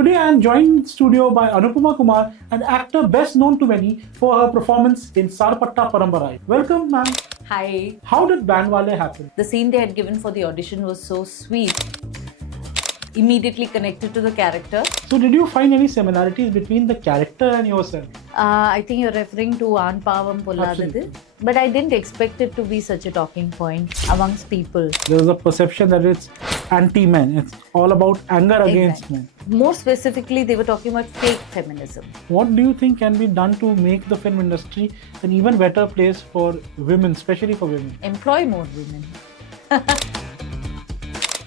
Today I am joined in studio by Anupama Kumar, an actor best known to many for her performance in Sarpatta Parambarai. Welcome, ma'am. Hi. How did Bandwaale happen? The scene they had given for the audition was so sweet. Immediately connected to the character. So, did you find any similarities between the character and yourself? I think you're referring to Anupama Kumar. But I didn't expect it to be such a talking point amongst people. There is a perception that it's anti-men. It's all about anger against men. More specifically, they were talking about fake feminism. What do you think can be done to make the film industry an even better place for women, especially for women? Employ more women.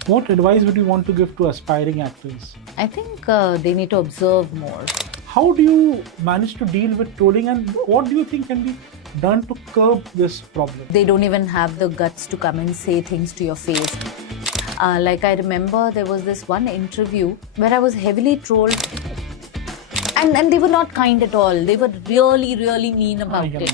What advice would you want to give to aspiring actors? I think they need to observe more. How do you manage to deal with trolling, and what do you think can be done to curb this problem? They don't even have the guts to come and say things to your face. Like I remember there was this one interview where I was heavily trolled, and they were not kind at all. They were really mean about it.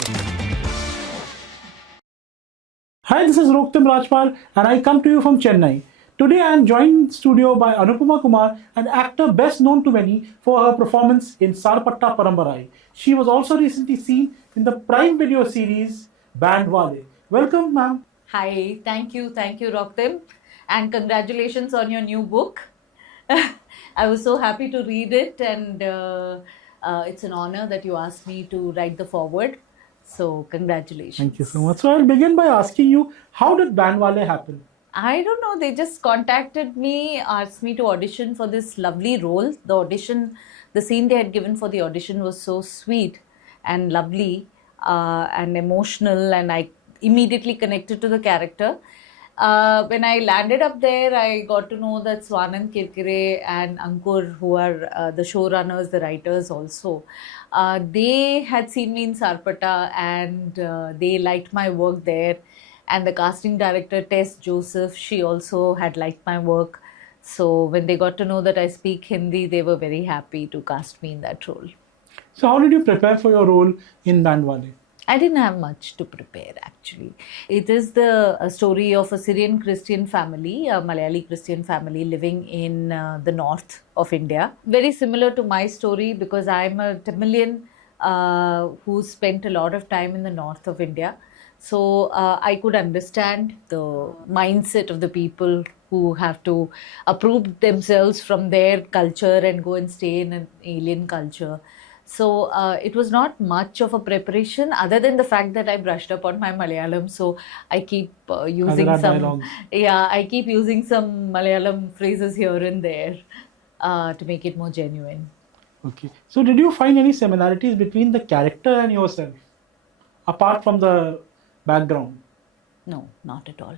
Hi, this is Roktim Rajpal and I come to you from Chennai. Today I am joined in studio by Anupama Kumar, an actor best known to many for her performance in Sarpatta Parambarai. She was also recently seen in the Prime Video series Bandwaale. Welcome, ma'am. Hi, thank you, Roktim. And congratulations on your new book. I was so happy to read it, and it's an honor that you asked me to write the foreword. So, congratulations. Thank you so much. So, I'll begin by asking you, how did Bandwaale happen? I don't know. They just contacted me, asked me to audition for this lovely role. The scene they had given for the audition was so sweet and lovely and emotional, and I immediately connected to the character. When I landed up there, I got to know that Swanand Kirkire and Ankur, who are the showrunners, the writers also, they had seen me in Sarpatta, and they liked my work there. And the casting director, Tess Joseph, she also had liked my work. So when they got to know that I speak Hindi, they were very happy to cast me in that role. So how did you prepare for your role in Bandwaale? I didn't have much to prepare, actually. It is the story of a Syrian Christian family, a Malayali Christian family living in the north of India. Very similar to my story, because I'm a Tamilian who spent a lot of time in the north of India. So I could understand the mindset of the people who have to uproot themselves from their culture and go and stay in an alien culture. So it was not much of a preparation, other than the fact that I brushed up on my Malayalam. So I keep using some Malayalam phrases here and there to make it more genuine. Okay. So did you find any similarities between the character and yourself, apart from the background? No, not at all.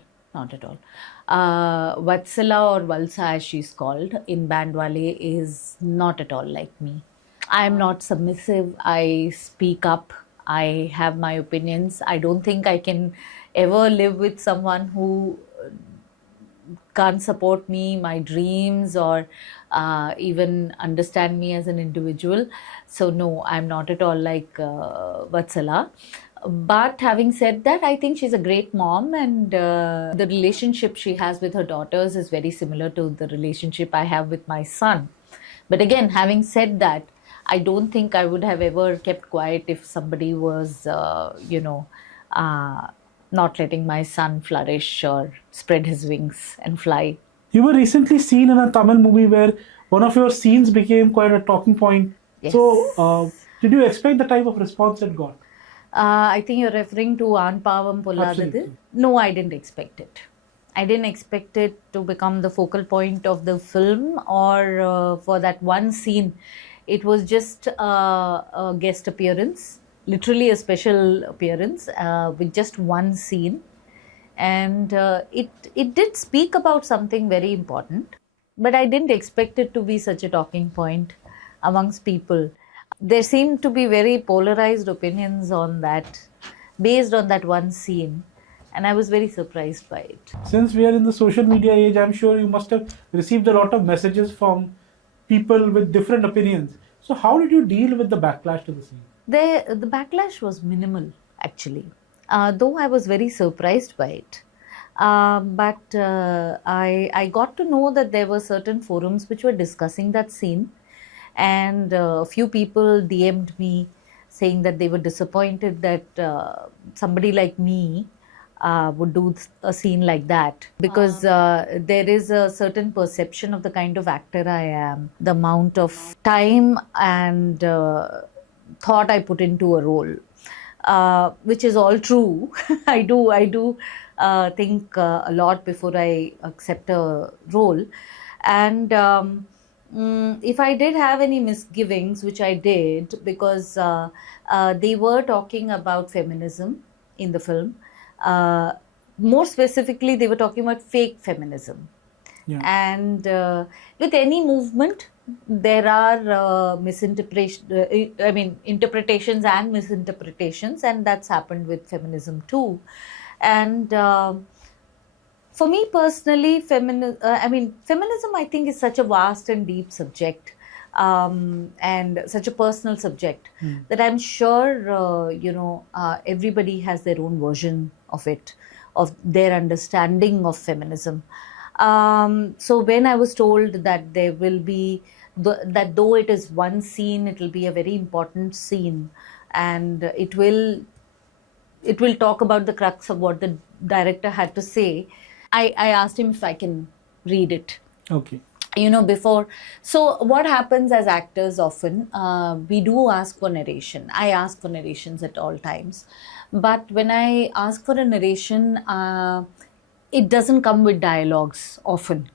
Vatsala, or Valsa as she's called in Bandwaale, is not at all like me. I am not submissive. I speak up. I have my opinions. I don't think I can ever live with someone who can't support me, my dreams, or even understand me as an individual. So no, I'm not at all like Vatsala. But having said that, I think she's a great mom, and the relationship she has with her daughters is very similar to the relationship I have with my son. But again, having said that, I don't think I would have ever kept quiet if somebody was, not letting my son flourish or spread his wings and fly. You were recently seen in a Tamil movie where one of your scenes became quite a talking point. Yes. So, did you expect the type of response it got? I think you're referring to Anupama Kumar. No, I didn't expect it. I didn't expect it to become the focal point of the film, or for that one scene. It was just a guest appearance, literally a special appearance with just one scene. And it did speak about something very important, but I didn't expect it to be such a talking point amongst people. There seemed to be very polarized opinions on that, based on that one scene. And I was very surprised by it. Since we are in the social media age, I'm sure you must have received a lot of messages from people with different opinions. So how did you deal with the backlash to the scene? The backlash was minimal, actually, though I was very surprised by it. But I got to know that there were certain forums which were discussing that scene, and a few people DM'd me saying that they were disappointed that somebody like me would do a scene like that, because there is a certain perception of the kind of actor I am, the amount of time and thought I put into a role, which is all true. I do think a lot before I accept a role, and if I did have any misgivings, which I did, because they were talking about feminism in the film. More specifically, they were talking about fake feminism. Yeah. And with any movement, there are interpretations and misinterpretations, and that's happened with feminism too. And for me personally, feminism, I think, is such a vast and deep subject, and such a personal subject, that I'm sure, everybody has their own version of it, of their understanding of feminism. So when I was told that there will be, that though it is one scene, it will be a very important scene, and it will talk about the crux of what the director had to say, I asked him if I can read it. Okay. Before. So what happens as actors often, we do ask for narration. I ask for narrations at all times. But when I ask for a narration, it doesn't come with dialogues often.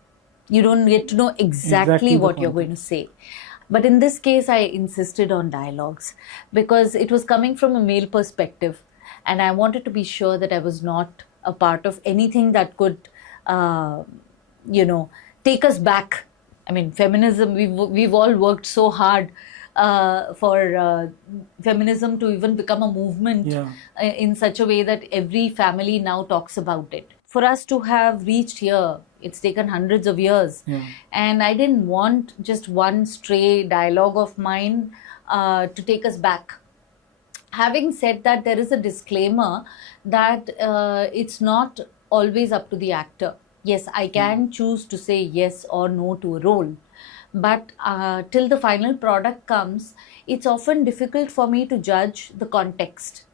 You don't get to know exactly what you're going to say. But in this case, I insisted on dialogues because it was coming from a male perspective. And I wanted to be sure that I was not a part of anything that could, take us back. I mean, feminism, we've all worked so hard for feminism to even become a movement in such a way that every family now talks about it. For us to have reached here, it's taken hundreds of years. And I didn't want just one stray dialogue of mine to take us back. Having said that, there is a disclaimer that it's not always up to the actor. Yes, I can choose to say yes or no to a role. But till the final product comes, it's often difficult for me to judge the context.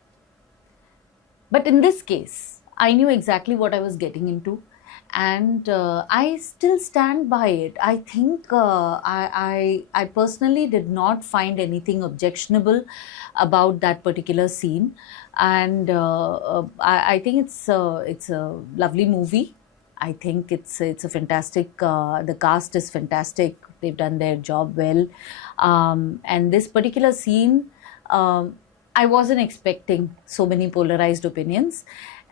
But in this case, I knew exactly what I was getting into. And I still stand by it. I think I personally did not find anything objectionable about that particular scene. And I think it's a lovely movie. I think it's a fantastic, the cast is fantastic. They've done their job well. And this particular scene, I wasn't expecting so many polarized opinions.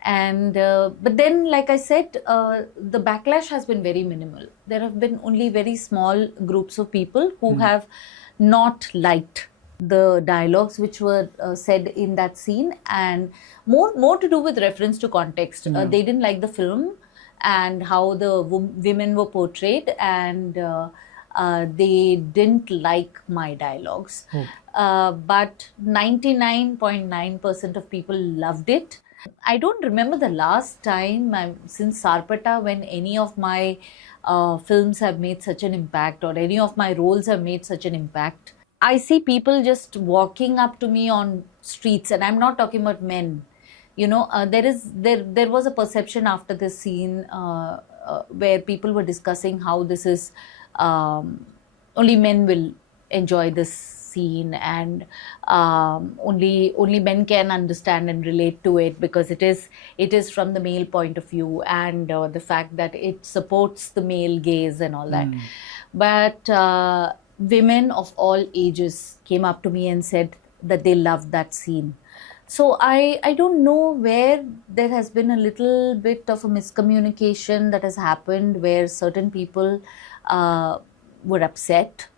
And but then, like I said, the backlash has been very minimal. There have been only very small groups of people who have not liked the dialogues which were said in that scene, and more to do with reference to context. They didn't like the film and how the women were portrayed, and they didn't like my dialogues. But 99.9% of people loved it. I don't remember the last time since Sarpatta when any of my films have made such an impact, or any of my roles have made such an impact. I see people just walking up to me on streets, and I'm not talking about men. There was a perception after this scene where people were discussing how this is only men will enjoy this scene, and only men can understand and relate to it because it is from the male point of view, and the fact that it supports the male gaze and all that. But women of all ages came up to me and said that they loved that scene. So I don't know where there has been a little bit of a miscommunication that has happened, where certain people were upset.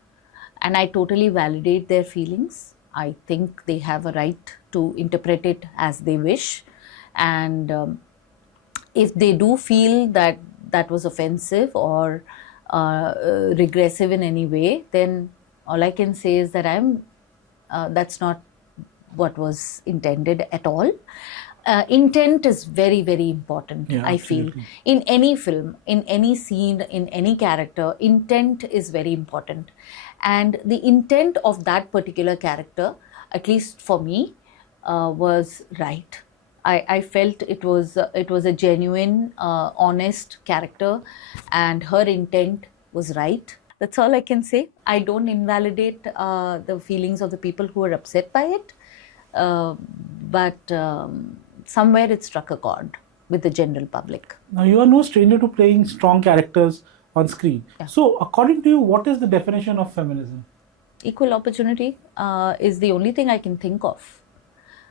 And I totally validate their feelings. I think they have a right to interpret it as they wish. And if they do feel that that was offensive or regressive in any way, then all I can say is that that's not what was intended at all. Intent is very, very important, I feel. In any film, in any scene, in any character, intent is very important. and the intent of that particular character, at least for me, was right. I felt it was a genuine, honest character, and her intent was right. That's all I can say. I don't invalidate the feelings of the people who are upset by it, but somewhere it struck a chord with the general public. Now, you are no stranger to playing strong characters on screen. Yeah. So, according to you, what is the definition of feminism? Equal opportunity is the only thing I can think of.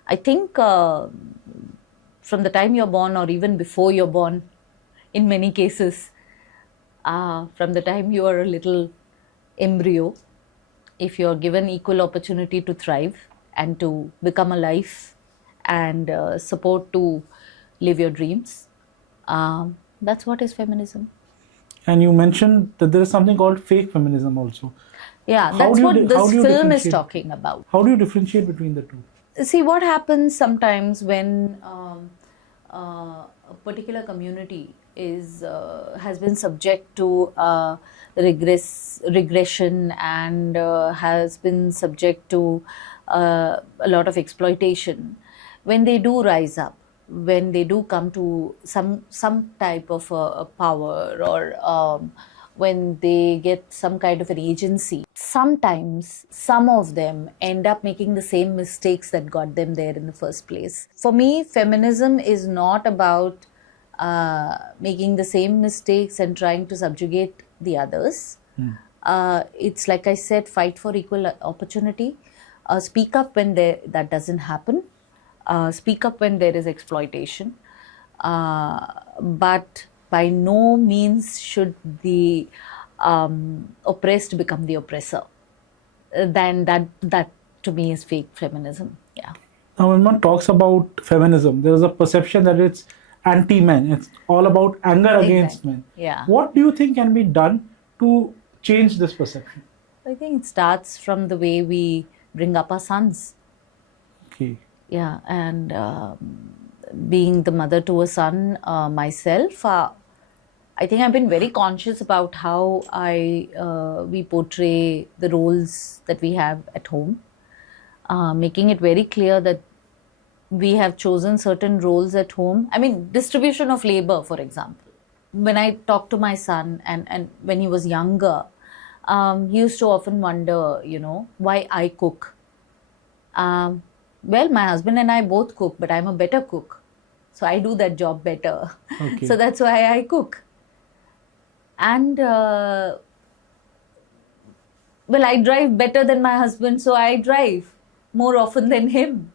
I think from the time you're born, or even before you're born, in many cases, from the time you are a little embryo, if you're given equal opportunity to thrive and to become alive and support to live your dreams, that's what is feminism. And you mentioned that there is something called fake feminism also. Yeah, How that's do you what di- how this do you film is differentiate? talking about. How do you differentiate between the two? See, what happens sometimes when a particular community has been subject to regression and has been subject to a lot of exploitation. When they do rise up, when they do come to some type of a power, or when they get some kind of an agency, sometimes some of them end up making the same mistakes that got them there in the first place. For me, feminism is not about making the same mistakes and trying to subjugate the others. It's like I said, fight for equal opportunity. Speak up when that doesn't happen. Speak up when there is exploitation. But by no means should the oppressed become the oppressor. Then that to me is fake feminism. Yeah. Now, when one talks about feminism, there is a perception that it's anti-men. It's all about anger against Exactly. men. Yeah. What do you think can be done to change this perception? I think it starts from the way we bring up our sons. Okay. Yeah, and being the mother to a son myself, I think I've been very conscious about how we portray the roles that we have at home, making it very clear that we have chosen certain roles at home. I mean, distribution of labor, for example. When I talk to my son, and when he was younger, he used to often wonder, why I cook. Well, my husband and I both cook, but I'm a better cook. So I do that job better. Okay. So that's why I cook. And, well, I drive better than my husband, so I drive more often than him.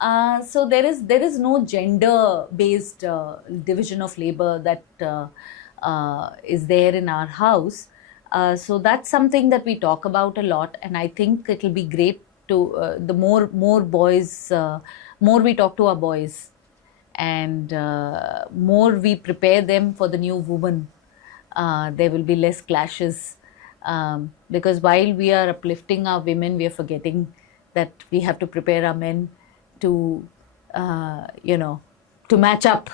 So there is no gender-based division of labor that is there in our house. So that's something that we talk about a lot, and I think it will be great to the more boys, more we talk to our boys, and more we prepare them for the new woman. There will be less clashes, because while we are uplifting our women, we are forgetting that we have to prepare our men to to match up.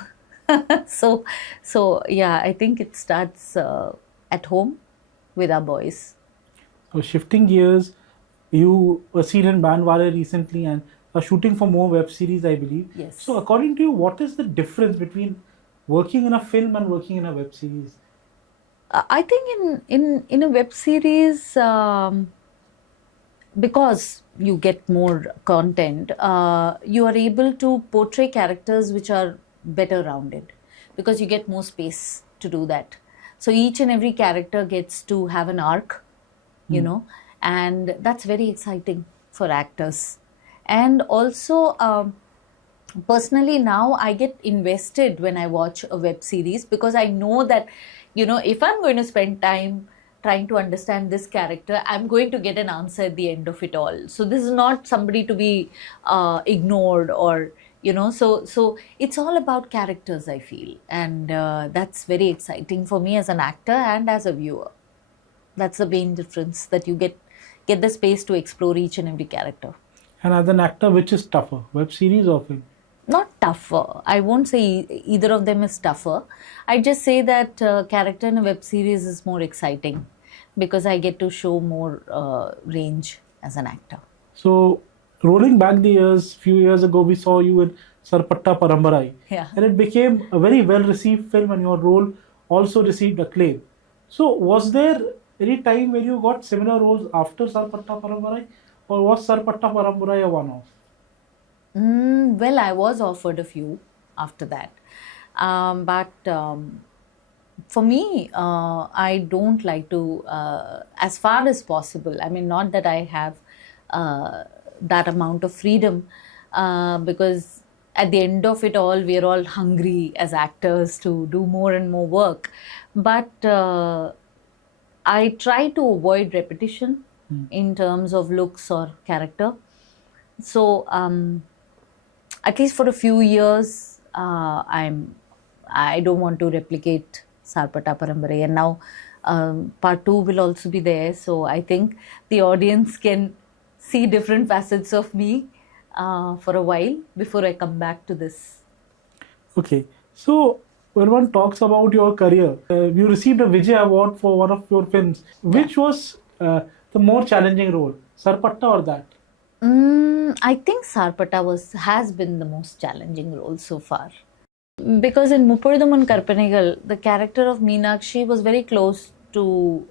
so yeah, I think it starts at home with our boys. So, shifting gears, you were seen in Bandwaale recently and are shooting for more web series, I believe. Yes. So, according to you, what is the difference between working in a film and working in a web series? I think in a web series, because you get more content, you are able to portray characters which are better rounded, because you get more space to do that. So each and every character gets to have an arc, and that's very exciting for actors. And also, personally now I get invested when I watch a web series, because I know that, if I'm going to spend time trying to understand this character, I'm going to get an answer at the end of it all. So this is not somebody to be ignored, or so it's all about characters, I feel, and that's very exciting for me as an actor and as a viewer. That's the main difference, that you get the space to explore each and every character. And as an actor, which is tougher, web series or film? Not tougher. I won't say either of them is tougher. I just say that character in a web series is more exciting, because I get to show more range as an actor. So, rolling back the years, few years ago, we saw you in Sarpatta Parambarai, Yeah. and it became a very well-received film, and your role also received acclaim. So, was there any time when you got similar roles after Sarpatta Parambarai, or was Sarpatta Parambarai a one-off? Well, I was offered a few after that. But for me, I don't like to, as far as possible, I mean, not that I have that amount of freedom, because at the end of it all, we're all hungry as actors to do more and more work. But I try to avoid repetition in terms of looks or character. So, at least for a few years, I don't want to replicate Sarpatta Parambarai, and now part 2 will also be there. So I think the audience can see different facets of me for a while before I come back to this. Okay, so when one talks about your career, you received a Vijay Award for one of your films. Which was the more challenging role, Sarpatta or that? I think Sarpatta has been the most challenging role so far. Because in Muppozhum Karpanigal, the character of Meenakshi was very close to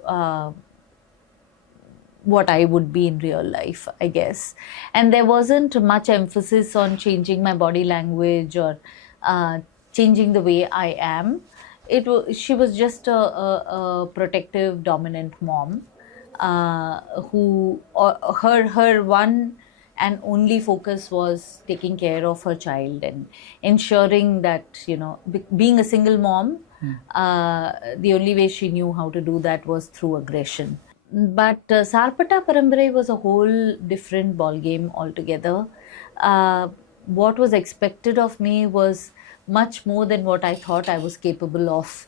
what I would be in real life, I guess. And there wasn't much emphasis on changing my body language or changing the way I am. She was just a protective, dominant mom who her one and only focus was taking care of her child and ensuring that, being a single mom, the only way she knew how to do that was through aggression. But Sarpatta Parambarai was a whole different ball game altogether. What was expected of me was much more than what I thought I was capable of,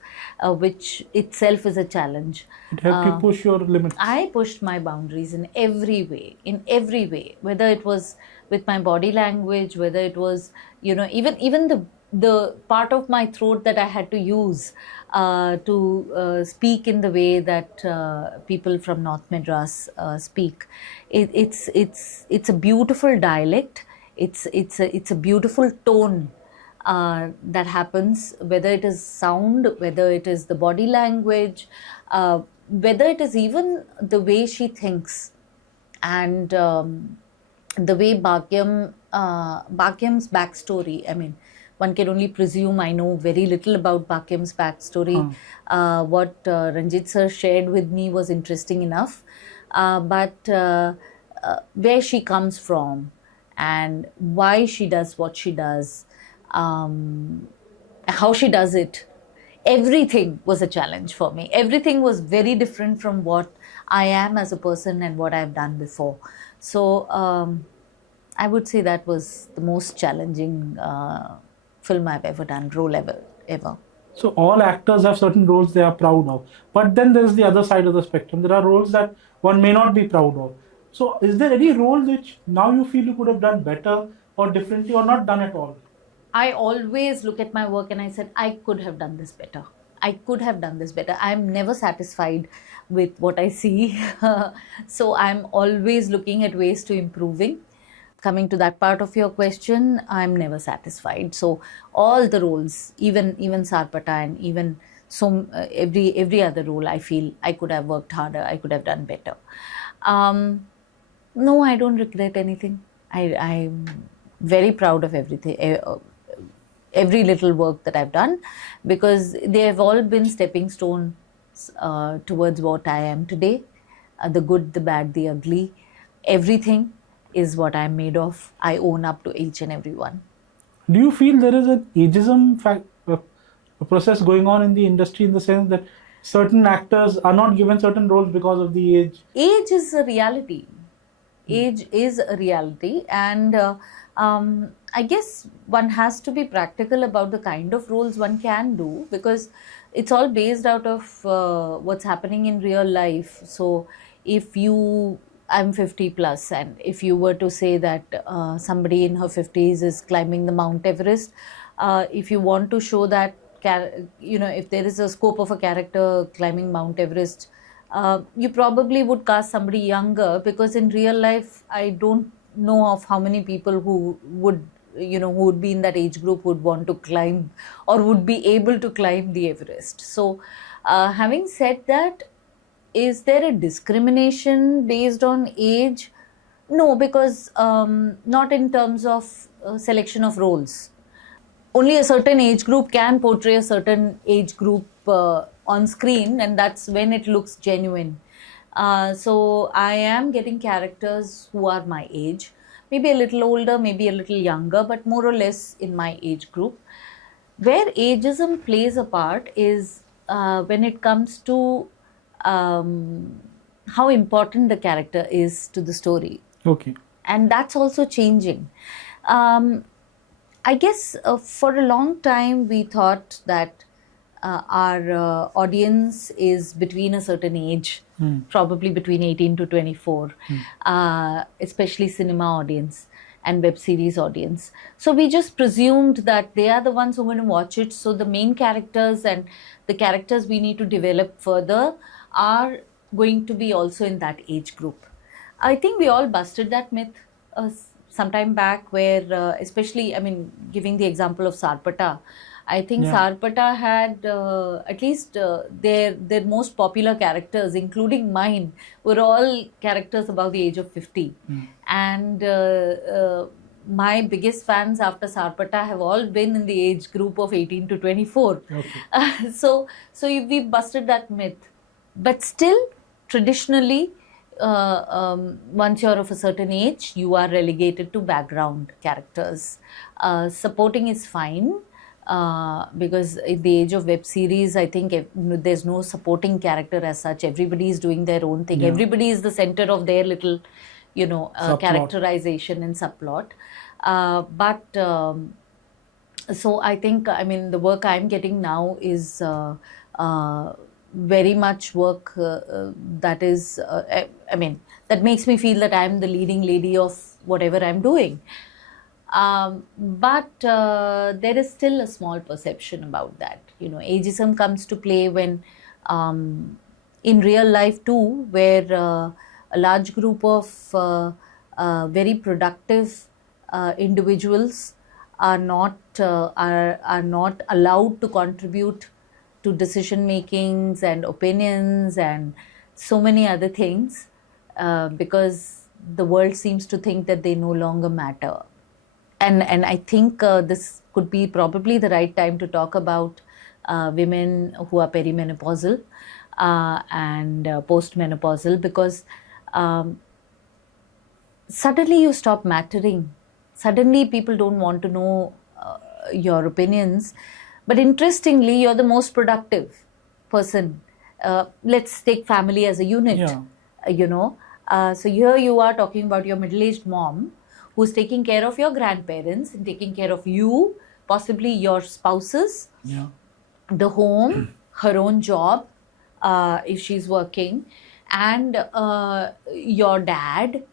which itself is a challenge. It helped you push your limits. I pushed my boundaries in every way, whether it was with my body language, whether it was, even the part of my throat that I had to use to speak in the way that people from North Madras speak. It's a beautiful dialect. It's a beautiful tone that happens, whether it is sound, whether it is the body language, whether it is even the way she thinks, and the way Bhagyam's backstory. I mean, one can only presume. I know very little about Bhagyam's backstory. What Ranjit sir shared with me was interesting enough, but where she comes from and why she does what she does, how she does it, everything was a challenge for me. Everything was very different from what I am as a person and what I've done before. So I would say that was the most challenging film I've ever done, role ever. So all actors have certain roles they are proud of. But then there is the other side of the spectrum. There are roles that one may not be proud of. So is there any role which now you feel you could have done better or differently or not done at all? I always look at my work and I said, I could have done this better. I could have done this better. I'm never satisfied with what I see. So I'm always looking at ways to improving. Coming to that part of your question, I'm never satisfied. So all the roles, even Sarpatta and even every other role, I feel I could have worked harder. I could have done better. No, I don't regret anything. I'm very proud of everything. Every little work that I've done, because they have all been stepping stones towards what I am today. The good, the bad, the ugly, everything is what I'm made of. I own up to each and every one. Do you feel there is an ageism a process going on in the industry, in the sense that certain actors are not given certain roles because of the age? Age is a reality. Age is a reality, and I guess one has to be practical about the kind of roles one can do, because it's all based out of what's happening in real life. So if I'm 50 plus, and if you were to say that somebody in her 50s is climbing the Mount Everest, if you want to show that, if there is a scope of a character climbing Mount Everest you probably would cast somebody younger, because in real life, I don't know of how many people who would, who would be in that age group would want to climb or would be able to climb the Everest. So, having said that, is there a discrimination based on age? No, because not in terms of selection of roles. Only a certain age group can portray a certain age group on screen, and that's when it looks genuine. So I am getting characters who are my age, maybe a little older, maybe a little younger, but more or less in my age group. Where ageism plays a part is when it comes to how important the character is to the story. Okay. And that's also changing. I guess for a long time we thought that our audience is between a certain age, probably between 18 to 24, especially cinema audience and web series audience. So we just presumed that they are the ones who are going to watch it. So the main characters and the characters we need to develop further are going to be also in that age group. I think we all busted that myth some time back, where especially, I mean, giving the example of Sarpatta, I think Sarpatta had at least their most popular characters, including mine, were all characters above the age of 50. And my biggest fans after Sarpatta have all been in the age group of 18 to 24. Okay. So we busted that myth. But still, traditionally, once you're of a certain age, you are relegated to background characters. Supporting is fine, because at the age of web series, I think there's no supporting character as such. Everybody is doing their own thing. Everybody is the center of their little, characterization and subplot. So I think, I mean, the work I'm getting now is very much work that is, that makes me feel that I'm the leading lady of whatever I'm doing. But there is still a small perception about that. Ageism comes to play when, in real life too, where a large group of very productive individuals are not allowed to contribute to decision makings and opinions and so many other things, because the world seems to think that they no longer matter. And I think this could be probably the right time to talk about women who are perimenopausal and postmenopausal, because suddenly you stop mattering. Suddenly people don't want to know your opinions. But interestingly, you're the most productive person. Let's take family as a unit, So here you are talking about your middle-aged mom who's taking care of your grandparents and taking care of you, possibly your spouses, the home, her own job, if she's working, and your dad,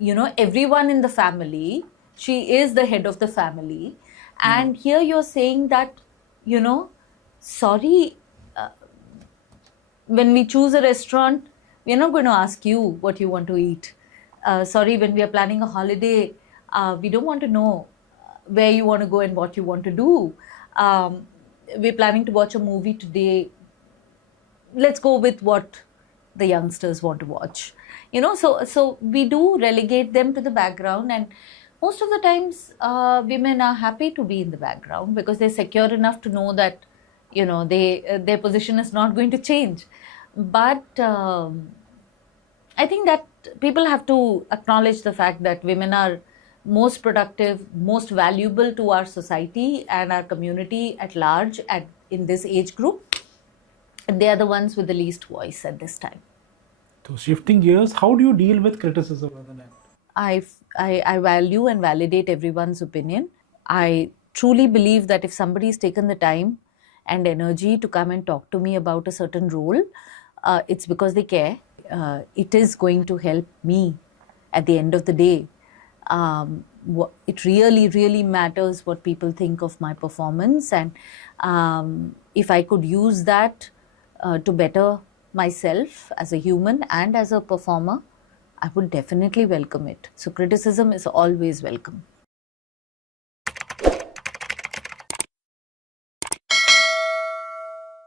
everyone in the family. She is the head of the family. And here you're saying that, sorry, when we choose a restaurant, we're not going to ask you what you want to eat. Sorry, when we are planning a holiday, we don't want to know where you want to go and what you want to do. We're planning to watch a movie today. Let's go with what the youngsters want to watch. So we do relegate them to the background, and most of the times women are happy to be in the background because they're secure enough to know that, their position is not going to change. But I think that people have to acknowledge the fact that women are most productive, most valuable to our society and our community at large in this age group. And they are the ones with the least voice at this time. So shifting gears, how do you deal with criticism on the net? I value and validate everyone's opinion. I truly believe that if somebody has taken the time and energy to come and talk to me about a certain role, it's because they care. It is going to help me at the end of the day. It really, really matters what people think of my performance, and if I could use that to better myself as a human and as a performer, I would definitely welcome it. So criticism is always welcome.